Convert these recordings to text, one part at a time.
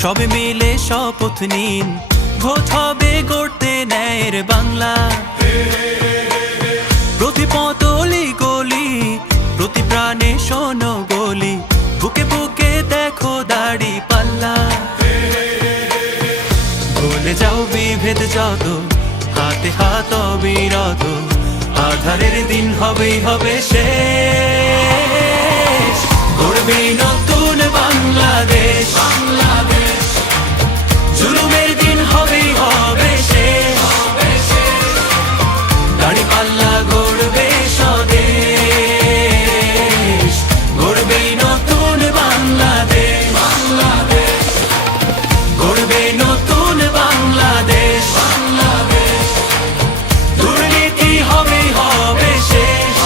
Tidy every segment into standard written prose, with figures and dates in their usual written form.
সবে মিলে শপথ নিন, ভোট হবে গড়তে ন্যায়ের বাংলা। প্রতি পতলি গলি, প্রতি প্রাণে শোনো বলি, বুকে বুকে দেখো দাড়ি পাল্লা। ভুলে যাও বিভেদ যত, হাতে হাত অবিরত, আধারের দিন হবেই হবে শেষ। গড়বে নতুন বাংলাদেশ, জুলুমের দিন হবেই হবে শেষ। দাড়ি পাল্লা গড়বে স্বদেশ, গড়বে নতুন বাংলাদেশ, গড়বে নতুন বাংলাদেশ। দুর্নীতি হবেই হবে শেষ,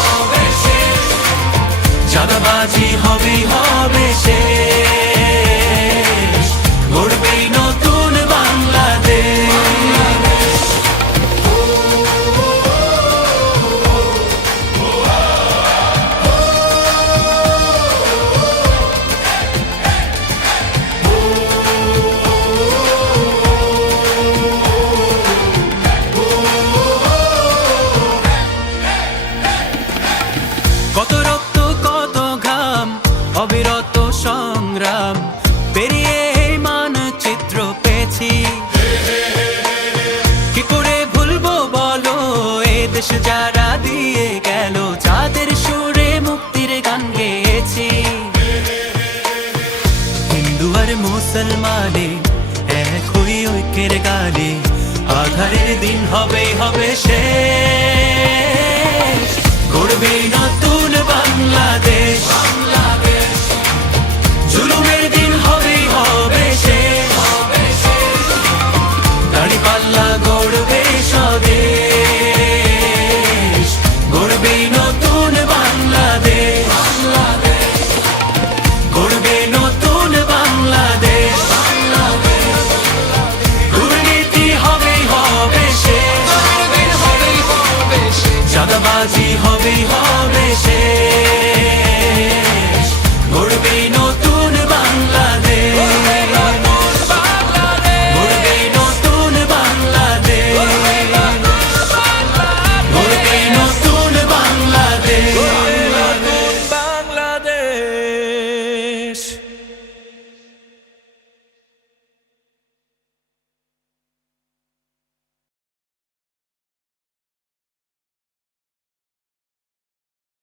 চাঁদাবাজি হবেই হবে শেষ। গড়বে নতুন বাংলাদেশ। কত রক্ত কত ঘাম, অবিরত সংগ্রাম পেরিয়ে এই মানচিত্র পেয়েছি। কি করে ভুলবো বলো এ দেশ যারা দিয়ে গেল, যাদের সুরে মুক্তির গান গেয়েছি। হিন্দু আর মুসলমানে এক হই ঐক্যের গানে, আধারের দিন হবে হবে শেষ। গড়বে নতুন